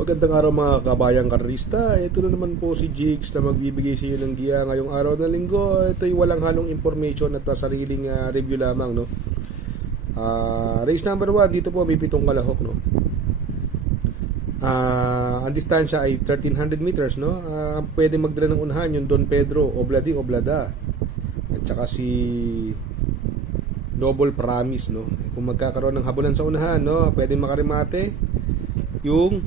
Magandang araw mga kabayang karista. Ito na naman po si Jigs na magbibigay sa inyo ng giya ngayong araw ng linggo. Ito'y walang halong information at sariling review lamang, no. Race number 1, dito po may 7 kalahok, no. Ang distansya ay 1300 meters, no. Pwede magdala ng unahan yung Don Pedro Obladi Oblada at saka si Double Promise, no. Kung magkakaroon ng habulan sa unahan, no, pwede makarimate yung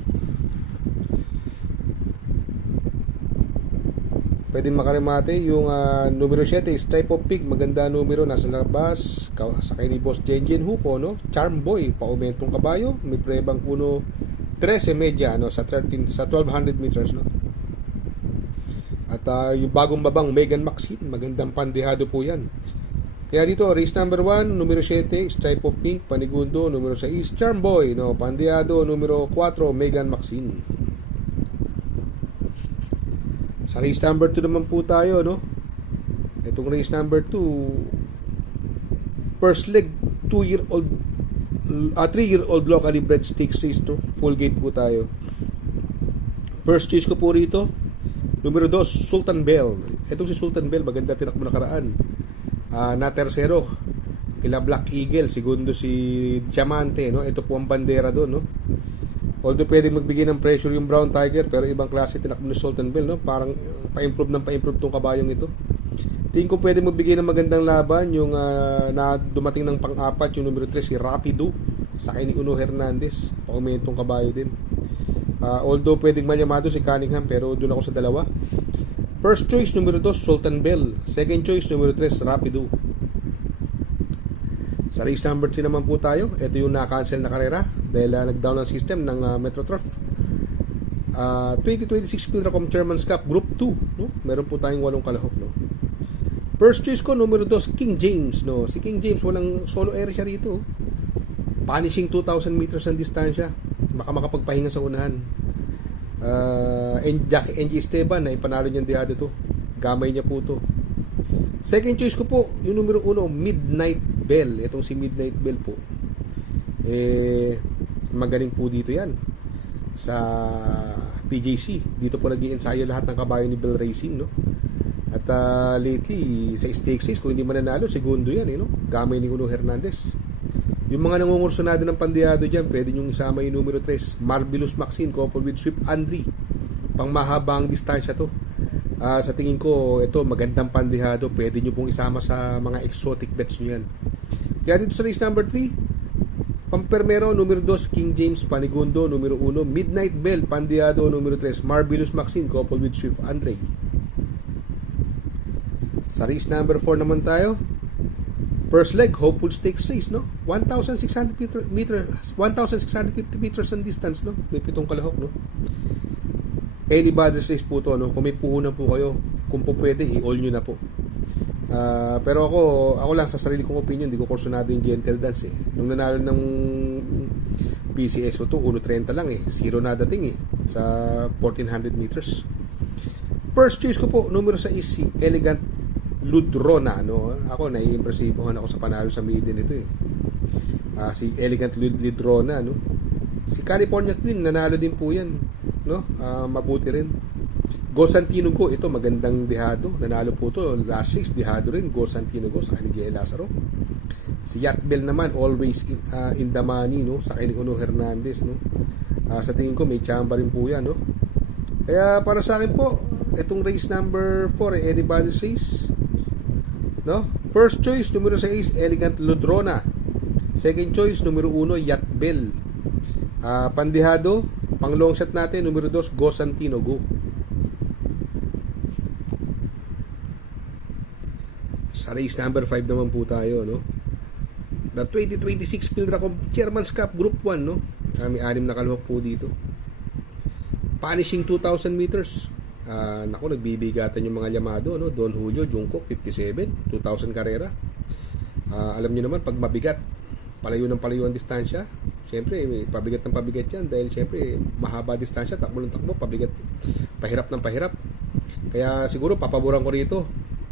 numero 7, Stripe of Pig, maganda numero, nasa labas, sakay ni Boss Jenjen Huko, no? Charm Boy, paumentong kabayo, may prebang puno 13 media, no, sa 1200 meters, no? At yung bagong babang Megan Maxine, magandang pandehado po yan. Kaya dito, race number 1, numero 7, Stripe of Pink, Panigundo, numero 6, Charm Boy, no? Pandehado, numero 4, Megan Maxine. Sa race number 2 naman po tayo, no? Itong race number 2, first leg, 3-year-old locally bred stakes race to. Full gate po tayo. First choice ko po rito, numero 2, Sultan Bell. Itong si Sultan Bell, maganda tinakbo nakaraan. Na tersero, kila Black Eagle, segundo si Diamante, no? Ito po ang bandera doon, no? Although pwede magbigay ng pressure yung Brown Tiger, pero ibang klase tinakbo ni Sultan Bell, no? Parang pa-improve tong kabayong ito. Tingin ko pwede magbigay ng magandang laban yung na dumating ng pang-apat, yung numero 3, si Rapido, sakay ni Uno Hernandez, paumentong kabayo din. Although pwedeng manyamado si Cunningham, pero doon ako sa dalawa. First choice, numero 2, Sultan Bell. Second choice, numero 3, Rapido. Sa race number 3 naman po tayo. Ito yung na-cancel na karera dahil nag-down ang system ng Metroturf. 2026 Pilracom Chairman's Cup Group 2, no? Meron po tayong 8 kalahok, no? First choice ko, numero 2, King James, no? Si King James, walang solo air siya rito. Punishing 2,000 meters ang distansya. Baka makapagpahinga sa unahan. Jackie NG Esteban, na ipanalo niyang diyado to. Gamay niya po to. Second choice ko po, yung numero 1, Midnight Bell. Itong si Midnight Bell po, magaling po dito yan sa PJC. Dito po nag-i-ensayo lahat ng kabayo ni Bell Racing, no? At lately sa stakes race, kung hindi mananalo, segundo yan, no? Gamay ni Uno Hernandez. Yung mga nangungursunado ng pandehado dyan, pwede nyong isama yung numero 3, Marvelous Maxine, coupled with Swift Andre. Pang mahabang distansya to. Sa tingin ko, ito magandang pandehado, pwede nyo pong isama sa mga exotic bets nyo yan. Kaya dito sa race number 3, Pampermero, numero 2, King James, Panigundo, numero 1, Midnight Bell, pandehado, numero 3, Marvelous Maxine, coupled with Swift Andre. Sa race number 4 naman tayo, first leg, Hopeful Stakes race, no? 1,650 meters ang distance, no? May 7 kalahok, no? Anybody's race po to, no? Kung may puhunan po kayo, kung po pwede, i-all nyo na po. Pero ako lang sa sarili kong opinion, hindi ko kursunado yung Gentle Dance, eh. Nung nanalo ng PCSO to, 1.30 lang, eh. Zero na dating, eh, sa 1,400 meters. First choice ko po, numero 6, si Elegant Ludrona, no? Ako, nai-impressibohan ako sa panalo sa maiden ito, eh. Si Elegant Ludrona, no? Si California Queen, nanalo din po yan, no? Mabuti rin. Go Santino Go, ito magandang dehado, nanalo po to last race, dehado rin. Go Santino Go sa ni J. Lazaro. Si Yacht Bell naman, always in the money, no? Sa ni Uno Hernandez, no? Sa tingin ko may chamba rin po yan, no? Kaya para sa akin po, itong race number 4, anybody's race, no? First choice, numero 6, Elegant Ludrona. Second choice, numero 1, Yacht Bell. Pandehado, pang long shot natin, numero 2, Go Santino Go. Sa race number 5 naman po tayo, no? The 2026 Pilracom Chairman's Cup Group 1, no? May 6 na kalahok po dito. Punishing 2,000 meters. Naku, nagbibigatan yung mga Yamado, no? Don Julio, Jungkook, 57, 2,000 karera. Alam niyo naman, pag mabigat, palayo ng palayo ang distansya, siyempre, pabigat ng pabigat yan dahil siyempre, mahaba distansya, takbo ng takbo, pabigat, pahirap ng pahirap. Kaya siguro, papaboran ko rito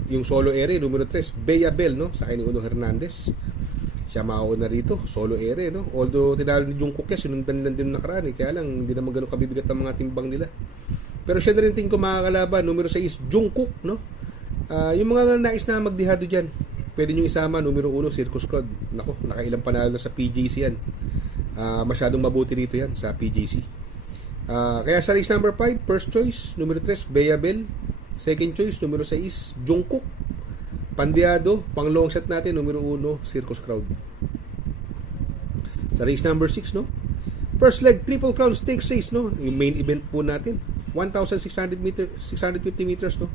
yung solo area, numero 3, Bea Bell, no? Sa ni Uno Hernandez. Siya makauna rito, solo ere, no? Although tinalo ni Jungkook yan, sinundan lang din nakaraan eh. Kaya lang, hindi naman ganun kabibigat ang mga timbang nila. Pero siya na rin tingin ko makakalaban. Numero 6, Jungkook, no? Yung mga nais na magdihado dyan, pwede nyo isama. Numero 1, Circus Crowd. Nako, nakailang panalo na sa PJC yan. Masyadong mabuti rito yan sa PJC. Kaya sa race number 5, first choice, numero 3, Bea Bell. Second choice, numero 6, Jungkook. Pandiado, pang long shot natin, numero 1, Circus Crowd. Sa race number 6, no? First leg, Triple Crown Stakes race, no? Yung main event po natin. 1,600 meters, 650 meters, no?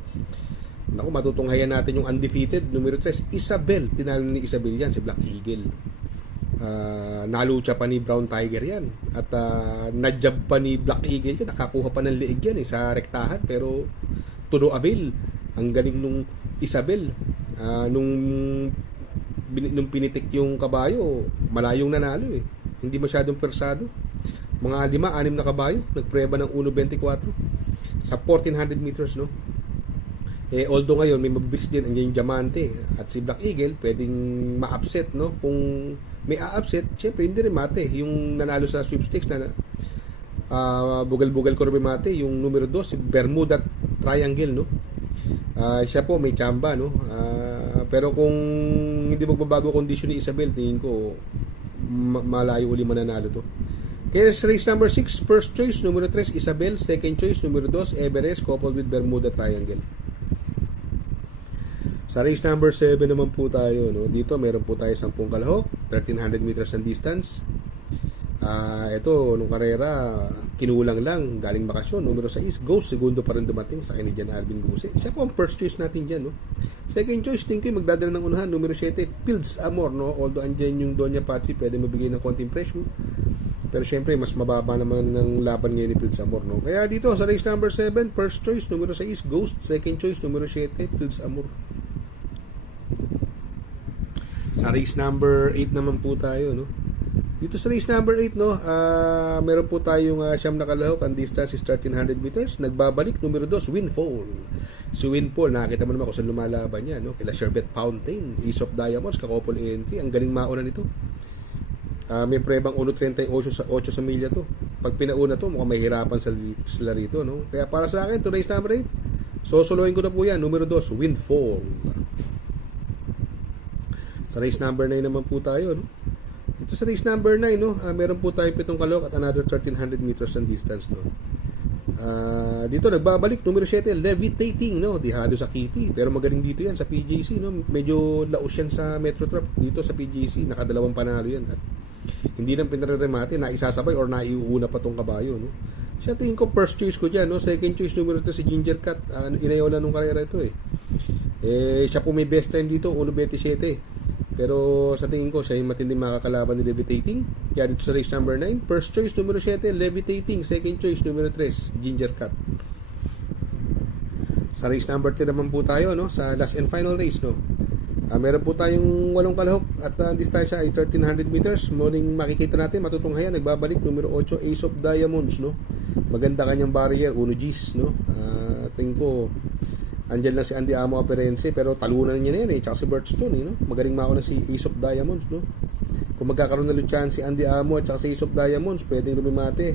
Naku, matutunghayan natin yung undefeated, numero 3, Isabel. Tinalo ni Isabel yan, si Black Eagle. Nalucha pa ni Brown Tiger yan. At nadjab pa ni Black Eagle yan. Nakakuha pa ng liig yan sa rektahan. Pero, tuno abil. Ang galing nung Isabel. Nung pinitik yung kabayo, malayong nanalo eh. Hindi masyadong persado. Mga 5-6 na kabayo, nagpreba ng 1.24 sa 1,400 meters, no? Although ngayon may mabibilis din, andyan yung Diamante at si Black Eagle, pwedeng ma-upset, no? Kung may a-upset, syempre hindi rin mate. Yung nanalo sa sweepstakes na bugal-bugal ko rin mate, yung numero 2, si Bermuda Triangle, no? Siya po may chamba, no? Pero kung hindi magbabago kondisyon ni Isabel, tingin ko malayo uli mananalo to. Kaya sa race number 6, first choice, numero 3, Isabel. Second choice, numero 2, Everest, coupled with Bermuda Triangle. Sa race number 7 naman po tayo, no? Dito meron po tayo 10 kalahok, 1,300 meters ang distance. Ito, nung karera, kinulang lang, galing bakasyon. Numero 6, Ghost, segundo pa rin dumating sa akin ni Jan Alvin Guse. Siya po ang first choice natin dyan, no? Second choice, tingin ko magdadala ng unahan, numero 7, Fields Amor, no? Although andyan yung Doña Patsy, pwede mabigay ng konting pressure. Pero syempre, mas mababa naman ng laban ngayon ni Fields Amor, no? Kaya dito, sa race number 7, first choice, numero 6, Ghost. Second choice, numero 7, Fields Amor. Sa race number 8 naman po tayo, no? Dito sa race number 8, no, meron po tayong siyam na kalahok. Ang distance is 1,300 meters. Nagbabalik, numero 2, Windfall. Si Windfall, nakita mo naman kung saan lumalaban niya, no? Kila Sherbet Fountain, Ace of Diamonds, kakopol entry. Ang galing mauna nito. May prebang 1.38 sa 8 sa milya to. Pag pinauna to, mukhang mahirapan sila rito, no? Kaya para sa akin, to race number 8, sosolohin ko na po yan, numero 2, Windfall. Sa race number 9 naman po tayo, no? Ito sa race number 9, no, meron po tayong 7 kalahok at another 1,300 meters ang distance, no. Dito nagbabalik numero 7, Levitating, no, dihado sa Kitty, pero magaling dito yan sa PJC, no. Medyo laos yan sa Metro Trap. Dito sa PJC nakadalawang panalo yan at hindi nang pinareremate na isasabay or naiuuna pa tong kabayo, no. Siya tingin ko first choice ko diyan, no. Second choice numero 3 si Ginger Cat. Inayaw na nung karera ito eh. Siya po may best time dito, 1.27. Pero sa tingin ko, siya yung matinding makakalaban ni Levitating. Kaya dito sa race number 9, first choice numero 7, Levitating. Second choice numero 3, Ginger Cat. Sa race number 10 naman po tayo, no? Sa last and final race, no? Meron po tayong 8 kalahok at distansya ay 1,300 meters. Muling makikita natin, matutunghayan, nagbabalik numero 8, Ace of Diamonds, no? Maganda kanyang barrier, 1 Gs, no? Tingin ko, andyan lang si Andy Amo Aperense, pero talunan niya na yan eh, tsaka si Birchstone, no? Magaling mauna si Ace of Diamonds, no? Kung magkakaroon na lutsyan si Andy Amo at tsaka si Ace of Diamonds, pwedeng lumimate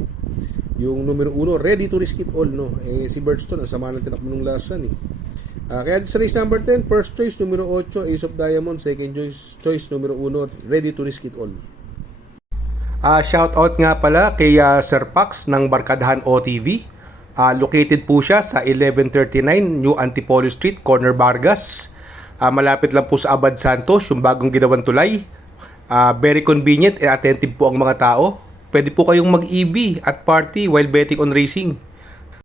yung numero 1, ready to risk it all, no? Si Birchstone, ang sama ng tinakbo nung last run eh. Kaya sa race number 10, first choice numero 8, Ace of Diamonds. Second choice numero 1, ready to risk it all. Shout out nga pala kay Sir Pax ng Barkadahan OTV. Located po siya sa 1139 New Antipolo Street, Corner Vargas. Malapit lang po sa Abad Santos, yung bagong ginawang tulay. Very convenient and attentive po ang mga tao. Pwede po kayong mag-EB at party while betting on racing.